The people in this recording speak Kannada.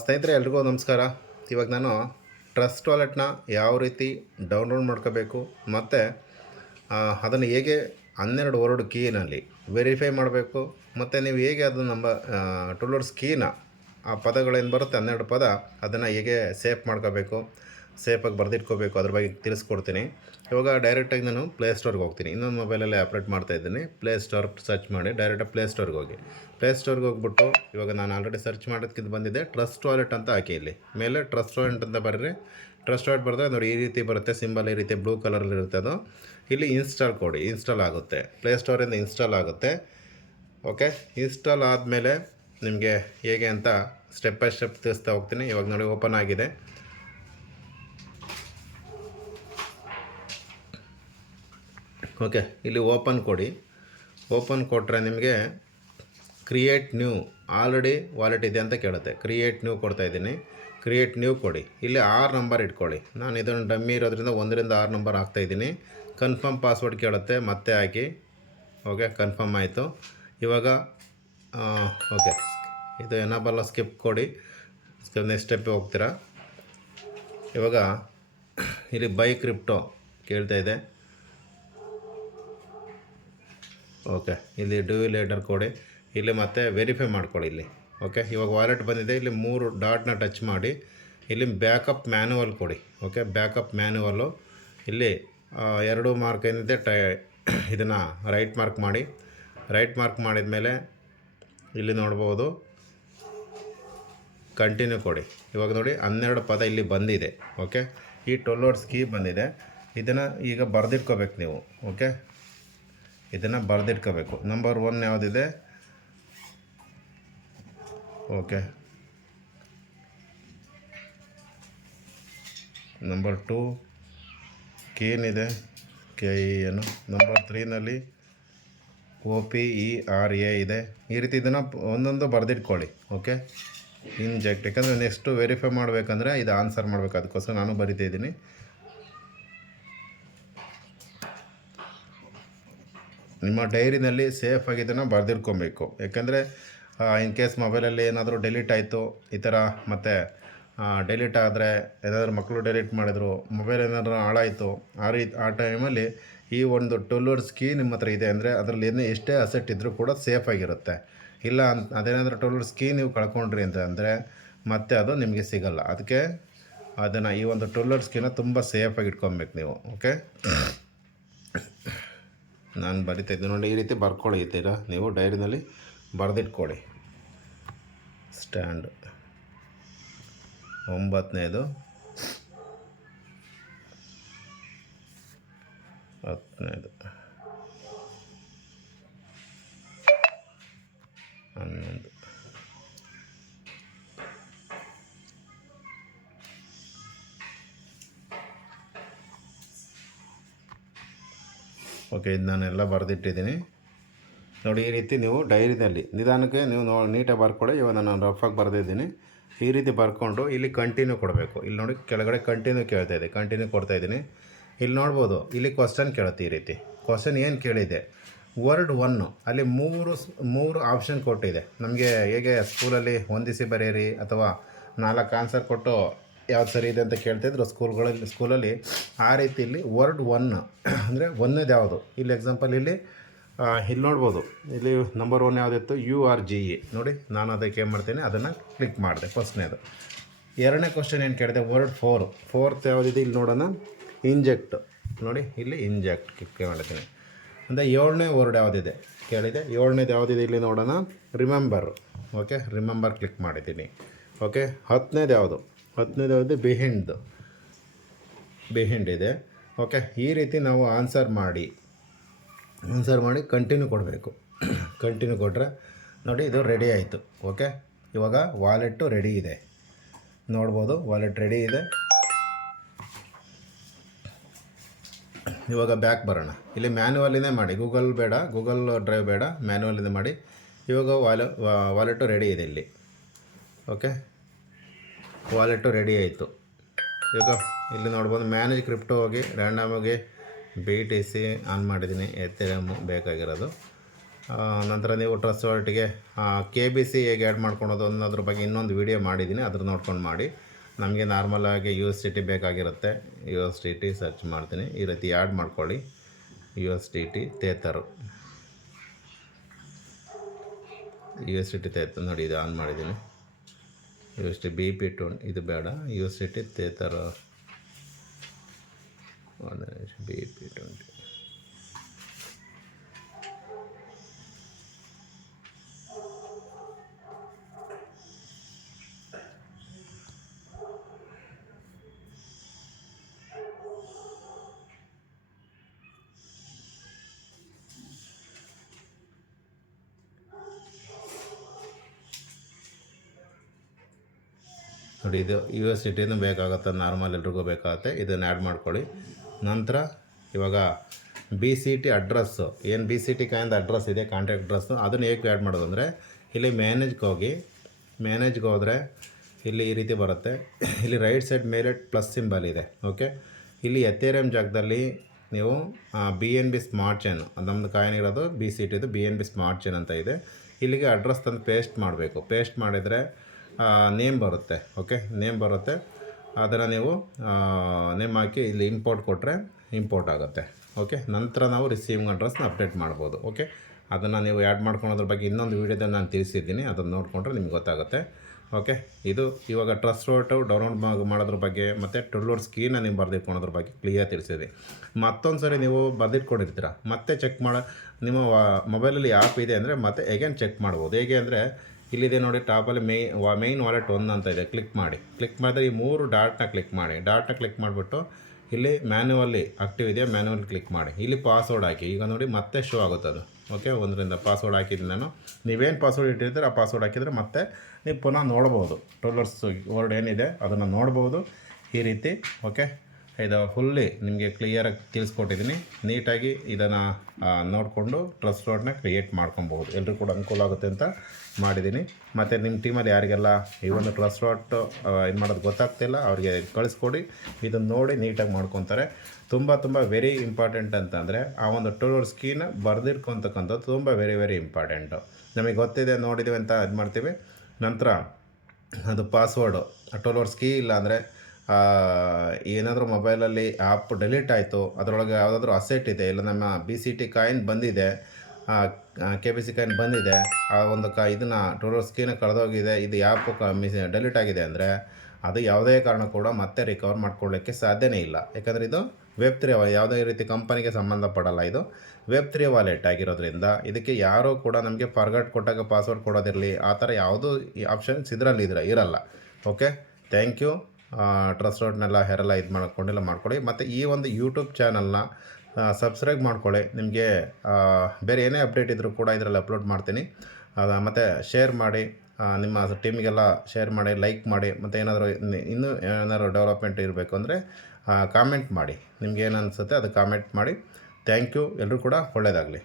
ಸ್ನೇಹಿತರೆ, ಎಲ್ರಿಗೂ ನಮಸ್ಕಾರ. ಇವಾಗ ನಾನು ಟ್ರಸ್ಟ್ ವಾಲೆಟ್ನ ಯಾವ ರೀತಿ ಡೌನ್ಲೋಡ್ ಮಾಡ್ಕೋಬೇಕು ಮತ್ತು ಅದನ್ನು ಹೇಗೆ ಹನ್ನೆರಡು ವರ್ಡ್ ಕೀನಲ್ಲಿ ವೆರಿಫೈ ಮಾಡಬೇಕು, ಮತ್ತು ನೀವು ಹೇಗೆ ಅದನ್ನು ನಮ್ಮ ಟೂಲರ್ಸ್ ಕೀನ ಆ ಪದಗಳೇನು ಬರುತ್ತೆ, ಹನ್ನೆರಡು ಪದ ಅದನ್ನು ಹೇಗೆ ಸೇಫ್ ಮಾಡ್ಕೋಬೇಕು ಸೇಫಾಗಿ ಬರೆದಿಟ್ಕೋಬೇಕು, ಅದ್ರ ಬಗ್ಗೆ ತಿಳಿಸ್ಕೊಡ್ತೀನಿ. ಇವಾಗ ಡೈರೆಕ್ಟಾಗಿ ನಾನು ಪ್ಲೇ ಸ್ಟೋರ್ಗೆ ಹೋಗ್ತೀನಿ. ಇನ್ನೊಂದು ಮೊಬೈಲಲ್ಲಿ ಆಪ್ರೇಟ್ ಮಾಡ್ತಾ ಇದ್ದೀನಿ. ಪ್ಲೇ ಸ್ಟೋರ್ ಸರ್ಚ್ ಮಾಡಿ ಡೈರೆಕ್ಟಾಗಿ ಪ್ಲೇಸ್ಟೋರ್ಗೆ ಹೋಗಿ. ಪ್ಲೇ ಸ್ಟೋರ್ಗೆ ಹೋಗ್ಬಿಟ್ಟು ಇವಾಗ ನಾನು ಆಲ್ರೆಡಿ ಸರ್ಚ್ ಮಾಡೋದಕ್ಕಿಂತ ಬಂದಿದೆ ಟ್ರಸ್ಟ್ ವಾಲೆಟ್ ಅಂತ ಹಾಕಿ ಇಲ್ಲಿ. ಮೇಲೆ ಟ್ರಸ್ಟ್ ವಾಲೆಟ್ ಅಂತ ಬರ್ರಿ. ಟ್ರಸ್ಟ್ ವಾಲೆಟ್ ಬರೆದ್ರೆ ನೋಡಿ ಈ ರೀತಿ ಬರುತ್ತೆ. ಸಿಂಬಲ್ ಈ ರೀತಿ ಬ್ಲೂ ಕಲರಲ್ಲಿ ಇರುತ್ತೆ ಅದು. ಇಲ್ಲಿ ಇನ್ಸ್ಟಾಲ್ ಕೊಡಿ ಇನ್ಸ್ಟಾಲ್ ಆಗುತ್ತೆ. ಪ್ಲೇ ಸ್ಟೋರಿಂದ ಇನ್ಸ್ಟಾಲ್ ಆಗುತ್ತೆ. ಓಕೆ ಇನ್ಸ್ಟಾಲ್ ಆದಮೇಲೆ ನಿಮಗೆ ಹೇಗೆ ಅಂತ ಸ್ಟೆಪ್ ಬೈ ಸ್ಟೆಪ್ ತಿಳಿಸ್ತಾ ಹೋಗ್ತೀನಿ. ಇವಾಗ ನೋಡಿ ಓಪನ್ ಆಗಿದೆ. ಓಕೆ, ಇಲ್ಲಿ ಓಪನ್ ಕೊಡಿ. ಓಪನ್ ಕೊಟ್ಟರೆ ನಿಮಗೆ ಕ್ರಿಯೇಟ್ ನ್ಯೂ ಆಲ್ರೆಡಿ ವಾಲೆಟ್ ಇದೆ ಅಂತ ಕೇಳುತ್ತೆ. ಕ್ರಿಯೇಟ್ ನ್ಯೂ ಕೊಡ್ತಾ ಇದ್ದೀನಿ. ಕ್ರಿಯೇಟ್ ನ್ಯೂ ಕೊಡಿ. ಇಲ್ಲಿ ಆರು ನಂಬರ್ ಇಟ್ಕೊಳ್ಳಿ. ನಾನು ಇದನ್ನು ಡಮ್ಮಿ ಇರೋದ್ರಿಂದ ಒಂದರಿಂದ ಆರು ನಂಬರ್ ಹಾಕ್ತಾಯಿದ್ದೀನಿ ಕನ್ಫರ್ಮ್ ಪಾಸ್ವರ್ಡ್ ಕೇಳುತ್ತೆ, ಮತ್ತೆ ಹಾಕಿ. ಓಕೆ ಕನ್ಫರ್ಮ್ ಆಯಿತು. ಇವಾಗ ಓಕೆ ಇದು ಏನಬಲ್ಲ ಸ್ಕಿಪ್ ಕೊಡಿ. ನೆಕ್ಸ್ಟ್ ಸ್ಟೆಪ್ ಹೋಗ್ತೀರಾ. ಇವಾಗ, ಇಲ್ಲಿ ಬೈ ಕ್ರಿಪ್ಟೋ ಕೇಳ್ತಾ ಇದೆ. ಓಕೆ ಇಲ್ಲಿ ಡ್ಯೂ ಲೇಟರ್ ಕೊಡಿ. ಇಲ್ಲಿ ಮತ್ತೆ ವೆರಿಫೈ ಮಾಡ್ಕೊಳ್ಳಿ ಇಲ್ಲಿ. ಓಕೆ ಇವಾಗ ವಾಲೆಟ್ ಬಂದಿದೆ. ಇಲ್ಲಿ ಮೂರು ಡಾಟ್ನ ಟಚ್ ಮಾಡಿ. ಇಲ್ಲಿ ಬ್ಯಾಕಪ್ ಮ್ಯಾನುವಲ್ ಕೊಡಿ. ಓಕೆ ಬ್ಯಾಕಪ್ ಮ್ಯಾನುವಲ್ಲು ಇಲ್ಲಿ ಎರಡು ಮಾರ್ಕ್ ಏನಿದೆ ಟೈ ಇದನ್ನು ರೈಟ್ ಮಾರ್ಕ್ ಮಾಡಿ. ರೈಟ್ ಮಾರ್ಕ್ ಮಾಡಿದ ಮೇಲೆ ಇಲ್ಲಿ ನೋಡ್ಬೋದು. ಕಂಟಿನ್ಯೂ ಕೊಡಿ. ಇವಾಗ ನೋಡಿ, ಹನ್ನೆರಡು ಪದ ಇಲ್ಲಿ ಬಂದಿದೆ. ಓಕೆ ಈ ಟ್ವೆಲ್ ವರ್ಡ್ಸ್ ಬಂದಿದೆ. ಇದನ್ನು ಈಗ ಬರೆದಿಟ್ಕೋಬೇಕು ನೀವು. ಓಕೆ ಇದನ್ನು ಬರೆದಿಟ್ಕೋಬೇಕು. ನಂಬರ್ ಒನ್ ಯಾವುದಿದೆ? ಓಕೆ ನಂಬರ್ ಟೂ ಏನಿದೆ? ಕೆ ಇ ಏನು? Number ತ್ರೀನಲ್ಲಿ O P E R A ಇದೆ. ಈ ರೀತಿ ಇದನ್ನು ಒಂದೊಂದು ಬರೆದಿಟ್ಕೊಳ್ಳಿ ಓಕೆ ಇಂಜೆಕ್ಟ್ ಯಾಕಂದರೆ ನೆಕ್ಸ್ಟು ವೆರಿಫೈ ಮಾಡಬೇಕಂದ್ರೆ ಇದು ಆನ್ಸರ್ ಮಾಡಬೇಕು. ಅದಕ್ಕೋಸ್ಕರ ನಾನು ಬರಿತಾ ಇದ್ದೀನಿ. ನಿಮ್ಮ ಡೈರಿನಲ್ಲಿ ಸೇಫಾಗಿ ಇದನ್ನು ಬರೆದಿಟ್ಕೊಬೇಕು ಯಾಕೆಂದರೆ ಇನ್ ಕೇಸ್ ಮೊಬೈಲಲ್ಲಿ ಏನಾದರೂ ಡೆಲೀಟ್ ಆಯಿತು, ಈ ಥರ ಮತ್ತು ಡೆಲೀಟ್ ಆದರೆ ಏನಾದರೂ ಮಕ್ಕಳು ಡೆಲೀಟ್ ಮಾಡಿದ್ರು ಮೊಬೈಲ್ ಏನಾದರೂ ಹಾಳಾಯಿತು, ಆ ರೀತಿ ಆ ಟೈಮಲ್ಲಿ ಈ ಒಂದು ಟೋಲೋರ್ ಕೀ ನಿಮ್ಮ ಹತ್ರ ಇದೆ ಅಂದರೆ ಅದರಲ್ಲಿ ಏನೇ ಎಷ್ಟೇ ಅಸೆಟ್ ಇದ್ದರೂ ಕೂಡ ಸೇಫ್ ಆಗಿರುತ್ತೆ. ಇಲ್ಲ ಅಂತ ಅದೇನಾದರೂ ಟೋಲೋರ್ ಕೀ ನೀವು ಕಳ್ಕೊಂಡ್ರಿ ಅಂತ ಅಂದರೆ ಮತ್ತೆ ಅದು ನಿಮಗೆ ಸಿಗಲ್ಲ. ಅದಕ್ಕೆ ಅದನ್ನು ಈ ಒಂದು ಟೋಲೋರ್ ಕೀನ ತುಂಬ ಸೇಫಾಗಿ ಇಟ್ಕೊಬೇಕು ನೀವು ಓಕೆ ನಾನು ಬರಿತಾ ಇದ್ದೆ. ನೋಡಿ ಈ ರೀತಿ ಬರ್ಕೊಳ್ಳಿ ಇದ್ದೀರಾ ನೀವು ಡೈರಿನಲ್ಲಿ ಬರೆದಿಟ್ಕೊಳ್ಳಿ. ಸ್ಟ್ಯಾಂಡ್. ಒಂಬತ್ತನೇದು. ಹತ್ತನೇದು. ಓಕೆ, ಇದು ನಾನೆಲ್ಲ ಬರೆದಿಟ್ಟಿದ್ದೀನಿ. ನೋಡಿ, ಈ ರೀತಿ ನೀವು ಡೈರಿನಲ್ಲಿ ನಿಧಾನಕ್ಕೆ ನೀವು ನೋ, ನೀಟಾಗಿ ಬರ್ಕೊಳ್ಳಿ. ಇವಾಗ ನಾನು ರಫಾಗಿ ಬರೆದಿದ್ದೀನಿ. ಈ ರೀತಿ ಬರ್ಕೊಂಡು ಇಲ್ಲಿ ಕಂಟಿನ್ಯೂ ಕೊಡಬೇಕು. ಇಲ್ಲಿ ನೋಡಿ, ಕೆಳಗಡೆ ಕಂಟಿನ್ಯೂ ಕೇಳ್ತಾ ಇದೆ. ಕಂಟಿನ್ಯೂ ಕೊಡ್ತಾ ಇದ್ದೀನಿ. ಇಲ್ಲಿ ನೋಡ್ಬೋದು, ಇಲ್ಲಿ ಕ್ವಶನ್ ಕೇಳುತ್ತೆ ಈ ರೀತಿ. ಕ್ವಶನ್ ಏನು ಕೇಳಿದೆ? ವರ್ಡ್ ಒನ್ನು ಅಲ್ಲಿ ಮೂರು ಮೂರು ಆಪ್ಷನ್ ಕೊಟ್ಟಿದೆ. ನಮಗೆ ಹೇಗೆ ಸ್ಕೂಲಲ್ಲಿ ಹೊಂದಿಸಿ ಬರೆಯಿರಿ ಅಥವಾ ನಾಲ್ಕು ಆನ್ಸರ್ ಕೊಟ್ಟು ಯಾವ್ದು ಸರಿ ಇದೆ ಅಂತ ಕೇಳ್ತಿದ್ರು ಸ್ಕೂಲ್ಗಳಲ್ಲಿ, ಸ್ಕೂಲಲ್ಲಿ ಆ ರೀತಿ ಇಲ್ಲಿ ವರ್ಡ್ ಒನ್ ಅಂದರೆ ಒಂದನೇದು ಯಾವುದು? ಇಲ್ಲಿ ಎಕ್ಸಾಂಪಲ್ ಇಲ್ಲಿ ಇಲ್ಲಿ ನೋಡ್ಬೋದು. ಇಲ್ಲಿ ನಂಬರ್ ಒನ್ ಯಾವುದಿತ್ತು? ಯು ಆರ್ ಜಿ ಇ ನೋಡಿ, ನಾನು ಅದಕ್ಕೆ ಏನು ಮಾಡ್ತೀನಿ, ಅದನ್ನು ಕ್ಲಿಕ್ ಮಾಡಿದೆ ಫಸ್ಟ್ನೇದು. ಎರಡನೇ ಕ್ವಶನ್ ಏನು ಕೇಳಿದೆ? ವರ್ಡ್ ಫೋರ್ ಫೋರ್ತ್ ಯಾವುದಿದೆ? ಇಲ್ಲಿ ನೋಡೋಣ. ಇಂಜೆಕ್ಟ್ ನೋಡಿ, ಇಲ್ಲಿ ಇಂಜೆಕ್ಟ್ ಕ್ಲಿಕ್ ಮಾಡಿದ್ದೀನಿ ಅಂದರೆ ಏಳನೇ ವರ್ಡ್ ಯಾವುದಿದೆ? ಕೇಳಿದೆ? ಏಳನೇದು ಯಾವುದಿದೆ? ಇಲ್ಲಿ ನೋಡೋಣ. ರಿಮೆಂಬರ್ ಓಕೆ ರಿಮೆಂಬರ್ ಕ್ಲಿಕ್ ಮಾಡಿದ್ದೀನಿ. ಓಕೆ ಹತ್ತನೇದು ಯಾವುದು? ಹತ್ತನೇದು ಬಿಹೆಂಡ್ದು ಬಿಹೆಂಡ್ ಬಿಹಿಂಡ್ ಇದೆ. ಓಕೆ ಈ ರೀತಿ ನಾವು ಆನ್ಸರ್ ಮಾಡಿ. ಆನ್ಸರ್ ಮಾಡಿ ಕಂಟಿನ್ಯೂ ಕೊಡಬೇಕು. ಕಂಟಿನ್ಯೂ ಕೊಟ್ಟರೆ ನೋಡಿ ಇದು ರೆಡಿ ಆಯಿತು. ಓಕೆ ಇವಾಗ ವಾಲೆಟ್ಟು ರೆಡಿ ಇದೆ. ನೋಡ್ಬೋದು ವಾಲೆಟ್ ರೆಡಿ ಇದೆ. ಇವಾಗ ಬ್ಯಾಕ್ ಬರೋಣ. ಇಲ್ಲಿ ಮ್ಯಾನ್ಯುವಲಿನೇ ಮಾಡಿ. ಗೂಗಲ್ ಬೇಡ ಗೂಗಲ್ ಡ್ರೈವ್ ಬೇಡ ಮ್ಯಾನುವಲಿಂದ ಮಾಡಿ. ಇವಾಗ ವಾಲೆ ವಾಲೆಟ್ಟು ರೆಡಿ ಇದೆ ಇಲ್ಲಿ. ಓಕೆ ವಾಲೆಟು ರೆಡಿ ಆಯಿತು. ಇವಾಗ ಇಲ್ಲಿ ನೋಡ್ಬೋದು ಮ್ಯಾನೇಜ್ ಕ್ರಿಪ್ಟೋ ಹೋಗಿ ರ್ಯಾಂಡಮ್ ಆಗಿ ಬಿ ಟಿ ಸಿ ಆನ್ ಮಾಡಿದ್ದೀನಿ ಎಥೆರಿಯಮ್ ಬೇಕಾಗಿರೋದು. ನಂತರ ನೀವು ಟ್ರಸ್ಟ್ ವಾಲೆಟ್ಗೆ ಕೆ ಬಿ ಸಿ ಹೇಗೆ ಆ್ಯಡ್ ಮಾಡ್ಕೊಳೋದು ಅನ್ನೋದ್ರ ಬಗ್ಗೆ ಇನ್ನೊಂದು ವೀಡಿಯೋ ಮಾಡಿದ್ದೀನಿ. ಅದ್ರ ನೋಡ್ಕೊಂಡು ಮಾಡಿ. ನಮಗೆ ನಾರ್ಮಲಾಗಿ ಯು ಎಸ್ ಟಿ ಟಿ ಬೇಕಾಗಿರುತ್ತೆ. U S T T search ಮಾಡ್ತೀನಿ. ಈ ರೀತಿ ಆ್ಯಡ್ ಮಾಡ್ಕೊಳ್ಳಿ. U S T T Tether U S T T Tether ನೋಡಿ, ಇದು ಆನ್ ಮಾಡಿದ್ದೀನಿ. U S T B P twenty ಇದು ಬೇಡ U S D T Tether ಒಂದು ನಿಮಿಷ ಬಿ ಪಿ ಟ್ವೆಂಟಿ ನೋಡಿ, ಇದು ಯು ಎಸ್ ಡಿ ಟಿನೂ ಬೇಕಾಗುತ್ತೆ ನಾರ್ಮಲ್ ಎಲ್ರಿಗೂ ಬೇಕಾಗುತ್ತೆ. ಇದನ್ನು ಆ್ಯಡ್ ಮಾಡ್ಕೊಳ್ಳಿ. ನಂತರ ಇವಾಗ ಬಿ ಸಿ ಟಿ ಅಡ್ರೆಸ್ಸು ಏನು ಬಿ ಸಿ ಟಿ ಕಾಯಿಂದ ಅಡ್ರೆಸ್ ಇದೆ ಕಾಂಟ್ಯಾಕ್ಟ್ ಅಡ್ರೆಸ್ಸು ಅದನ್ನು ಹೇಗೆ ಆ್ಯಡ್ ಮಾಡೋದು ಅಂದರೆ, ಇಲ್ಲಿ ಮ್ಯಾನೇಜ್ಗೆ ಹೋಗಿ ಮ್ಯಾನೇಜ್ಗೆ ಹೋದರೆ ಇಲ್ಲಿ ಈ ರೀತಿ ಬರುತ್ತೆ. ಇಲ್ಲಿ ರೈಟ್ ಸೈಡ್ ಮೇಲೆ ಪ್ಲಸ್ ಸಿಂಬಲ್ ಇದೆ ಓಕೆ ಇಲ್ಲಿ ಎಥೇರಿಯಂ ಜಾಗದಲ್ಲಿ ನೀವು B N B smart chain ನಮ್ಮದು ಕಾಯಿನ್ ಇರೋದು B C ಟಿದು B N B smart chain ಅಂತ ಇದೆ. ಇಲ್ಲಿಗೆ ಅಡ್ರೆಸ್ ತಂದು ಪೇಸ್ಟ್ ಮಾಡಬೇಕು. ಪೇಸ್ಟ್ ಮಾಡಿದರೆ ನೇಮ್ ಬರುತ್ತೆ ಓಕೆ ನೇಮ್ ಬರುತ್ತೆ. ಅದನ್ನು ನೀವು ನೇಮ್ ಹಾಕಿ ಇಲ್ಲಿ ಇಂಪೋರ್ಟ್ ಕೊಟ್ಟರೆ ಇಂಪೋರ್ಟ್ ಆಗುತ್ತೆ ಓಕೆ ನಂತರ ನಾವು ರಿಸೀವಿಂಗ್ ಅಡ್ರೆಸ್ನ ಅಪ್ಡೇಟ್ ಮಾಡ್ಬೋದು ಓಕೆ ಅದನ್ನು ನೀವು ಆ್ಯಡ್ ಮಾಡ್ಕೊಳೋದ್ರ ಬಗ್ಗೆ ಇನ್ನೊಂದು ವೀಡಿಯೋದಲ್ಲಿ ನಾನು ತಿಳಿಸಿದ್ದೀನಿ, ಅದನ್ನು ನೋಡಿಕೊಂಡ್ರೆ ನಿಮ್ಗೆ ಗೊತ್ತಾಗುತ್ತೆ ಓಕೆ ಇದು ಇವಾಗ ಟ್ರಸ್ಟ್ ರೋಟು ಡೌನ್ಲೋಡ್ ಮಾಡೋದ್ರ ಬಗ್ಗೆ ಮತ್ತು ಟುಲ್ಲೋಡ್ ಸ್ಕೀನ ನೀವು ಬರೆದಿಟ್ಕೊಳೋದ್ರ ಬಗ್ಗೆ ಕ್ಲಿಯರ್ ತಿಳಿಸಿದೆ ಮತ್ತೊಂದು ಸರಿ ನೀವು ಬರೆದಿಟ್ಕೊಂಡಿರ್ತೀರ? ಮತ್ತೆ ಚೆಕ್ ಮಾಡೋ, ನಿಮ್ಮ ಮೊಬೈಲಲ್ಲಿ ಆ್ಯಪ್ ಇದೆ ಅಂದರೆ ಮತ್ತೆ ಎಗೇನ್ ಚೆಕ್ ಮಾಡ್ಬೋದು. ಹೇಗೆ ಅಂದರೆ ಇಲ್ಲಿದೆ ನೋಡಿ ಟಾಪಲ್ಲಿ ಮೇ ವಾ ಮೈನ್ ವಾಲೆಟ್ ಒಂದು ಅಂತ ಇದೆ. ಕ್ಲಿಕ್ ಮಾಡಿ. ಕ್ಲಿಕ್ ಮಾಡಿದ್ರೆ ಈ ಮೂರು ಡಾಟ್ನ ಕ್ಲಿಕ್ ಮಾಡಿ. ಡಾಟ್ನ ಕ್ಲಿಕ್ ಮಾಡಿಬಿಟ್ಟು ಇಲ್ಲಿ ಮ್ಯಾನ್ಯುವಲ್ಲಿ ಆಕ್ಟಿವ್ ಇದೆಯಾ? ಮ್ಯಾನ್ಯುವಲ್ ಕ್ಲಿಕ್ ಮಾಡಿ. ಇಲ್ಲಿ ಪಾಸ್ವರ್ಡ್ ಹಾಕಿ. ಈಗ ನೋಡಿ ಮತ್ತೆ ಶೋ ಆಗುತ್ತೆ ಅದು. ಓಕೆ ಒಂದರಿಂದ ಪಾಸ್ವರ್ಡ್ ಹಾಕಿದ್ದೀನಿ ನಾನು. ನೀವೇನು ಪಾಸ್ವರ್ಡ್ ಇಟ್ಟಿರ್ತೀರ, ಆ ಪಾಸ್ವರ್ಡ್ ಹಾಕಿದರೆ ಮತ್ತೆ ನೀವು ಪುನಃ ನೋಡ್ಬೋದು. ಟೋಲರ್ಸ್ ವರ್ಡ್ ಏನಿದೆ, ಅದನ್ನು ನೋಡ್ಬೋದು. ಈ ರೀತಿ ಓಕೆ ಇದು ಫುಲ್ಲಿ ನಿಮಗೆ ಕ್ಲಿಯರಾಗಿ ತಿಳಿಸ್ಕೊಟ್ಟಿದ್ದೀನಿ. ನೀಟಾಗಿ ಇದನ್ನು ನೋಡಿಕೊಂಡು ಟ್ರಸ್ಟ್ ರೋಡ್ನ ಕ್ರಿಯೇಟ್ ಮಾಡ್ಕೊಬೋದು. ಎಲ್ಲರೂ ಕೂಡ ಅನುಕೂಲ ಆಗುತ್ತೆ ಅಂತ ಮಾಡಿದ್ದೀನಿ. ಮತ್ತು ನಿಮ್ಮ ಟೀಮಲ್ಲಿ ಯಾರಿಗೆಲ್ಲ ಈ ಒಂದು ಟ್ರಸ್ಟ್ ರೋಟ್ ಇದು ಮಾಡೋದು ಗೊತ್ತಾಗ್ತಿಲ್ಲ ಅವ್ರಿಗೆ ಕಳಿಸ್ಕೊಡಿ. ಇದನ್ನು ನೋಡಿ ನೀಟಾಗಿ ಮಾಡ್ಕೊತಾರೆ. ತುಂಬ ತುಂಬ ವೆರಿ ಇಂಪಾರ್ಟೆಂಟ್ ಅಂತಂದರೆ ಆ ಒಂದು ಟೂರ್ ಸ್ಕೀನ ಬರೆದಿಟ್ಕೊತಕ್ಕಂಥದ್ದು ತುಂಬ ವೆರಿ ವೆರಿ ಇಂಪಾರ್ಟೆಂಟು ನಮಗೆ ಗೊತ್ತಿದೆ ನೋಡಿದ್ದೀವಿ ಅಂತ ಇದು ಮಾಡ್ತೀವಿ. ನಂತರ ಅದು ಪಾಸ್ವರ್ಡು ಟೋಲರ್ಸ್ ಕೀ ಇಲ್ಲ ಅಂದರೆ ಏನಾದರೂ ಮೊಬೈಲಲ್ಲಿ ಆ್ಯಪ್ ಡಿಲೀಟ್ ಆಯಿತು, ಅದರೊಳಗೆ ಯಾವುದಾದ್ರೂ ಅಸೆಟ್ ಇದೆ, ಇಲ್ಲ ನಮ್ಮ ಬಿ ಸಿ ಟಿ ಕಾಯಿನ್ ಬಂದಿದೆ ಕೆ ಬಿ ಸಿ ಕಾಯಿನ್ ಬಂದಿದೆ, ಆ ಒಂದು ಕ, ಇದನ್ನು ಟೋಲರ್ ಸ್ಕೀನ ಕಳೆದೋಗಿದೆ, ಇದು ಆ್ಯಪ್ ಕ, ಮಿಸ್ ಡೆಲೀಟ್ ಆಗಿದೆ ಅಂದರೆ ಅದು ಯಾವುದೇ ಕಾರಣ ಕೂಡ ಮತ್ತೆ ರಿಕವರ್ ಮಾಡ್ಕೊಳ್ಳೋಕ್ಕೆ ಸಾಧ್ಯನೇ ಇಲ್ಲ. ಯಾಕಂದರೆ ಇದು ವೆಬ್ ತ್ರೀ ಯಾವುದೇ ರೀತಿ ಕಂಪನಿಗೆ ಸಂಬಂಧಪಡಲ್ಲ ಇದು. ವೆಬ್ ತ್ರೀ ವಾಲೆಟ್ ಆಗಿರೋದ್ರಿಂದ ಇದಕ್ಕೆ ಯಾರೂ ಕೂಡ ನಮಗೆ ಫಾರ್ಗಟ್ ಕೊಟ್ಟಾಗ ಪಾಸ್ವರ್ಡ್ ಕೊಡೋದಿರಲಿ, ಆ ಥರ ಯಾವುದೂ ಆಪ್ಷನ್ಸ್ ಇದರಲ್ಲಿ ಇದ್ರೆ, ಇರಲ್ಲ. ಓಕೆ ಥ್ಯಾಂಕ್ ಯು ಟ್ರಸ್ಟ್ ರೋಡ್ನೆಲ್ಲ ಹೆರೆಲ್ಲ ಇದು ಮಾಡ್ಕೊಂಡಿಲ್ಲ ಮಾಡ್ಕೊಳ್ಳಿ. ಮತ್ತು ಈ ಒಂದು ಯೂಟ್ಯೂಬ್ ಚಾನಲ್ನ ಸಬ್ಸ್ಕ್ರೈಬ್ ಮಾಡ್ಕೊಳ್ಳಿ. ನಿಮಗೆ ಬೇರೆ ಏನೇ ಅಪ್ಡೇಟ್ ಇದ್ದರೂ ಕೂಡ ಇದರಲ್ಲಿ ಅಪ್ಲೋಡ್ ಮಾಡ್ತೀನಿ. ಮತ್ತು ಶೇರ್ ಮಾಡಿ ನಿಮ್ಮ ಟೀಮಿಗೆಲ್ಲ ಶೇರ್ ಮಾಡಿ ಲೈಕ್ ಮಾಡಿ, ಮತ್ತು ಏನಾದರೂ ಇನ್ನೂ ಏನಾದರೂ ಡೆವಲಪ್ಮೆಂಟ್ ಇರಬೇಕು ಅಂದರೆ ಕಾಮೆಂಟ್ ಮಾಡಿ. ನಿಮ್ಗೆ ಏನು ಅನಿಸುತ್ತೆ ಅದು ಕಾಮೆಂಟ್ ಮಾಡಿ. ಥ್ಯಾಂಕ್ ಯು ಎಲ್ಲರೂ ಕೂಡ ಒಳ್ಳೆಯದಾಗಲಿ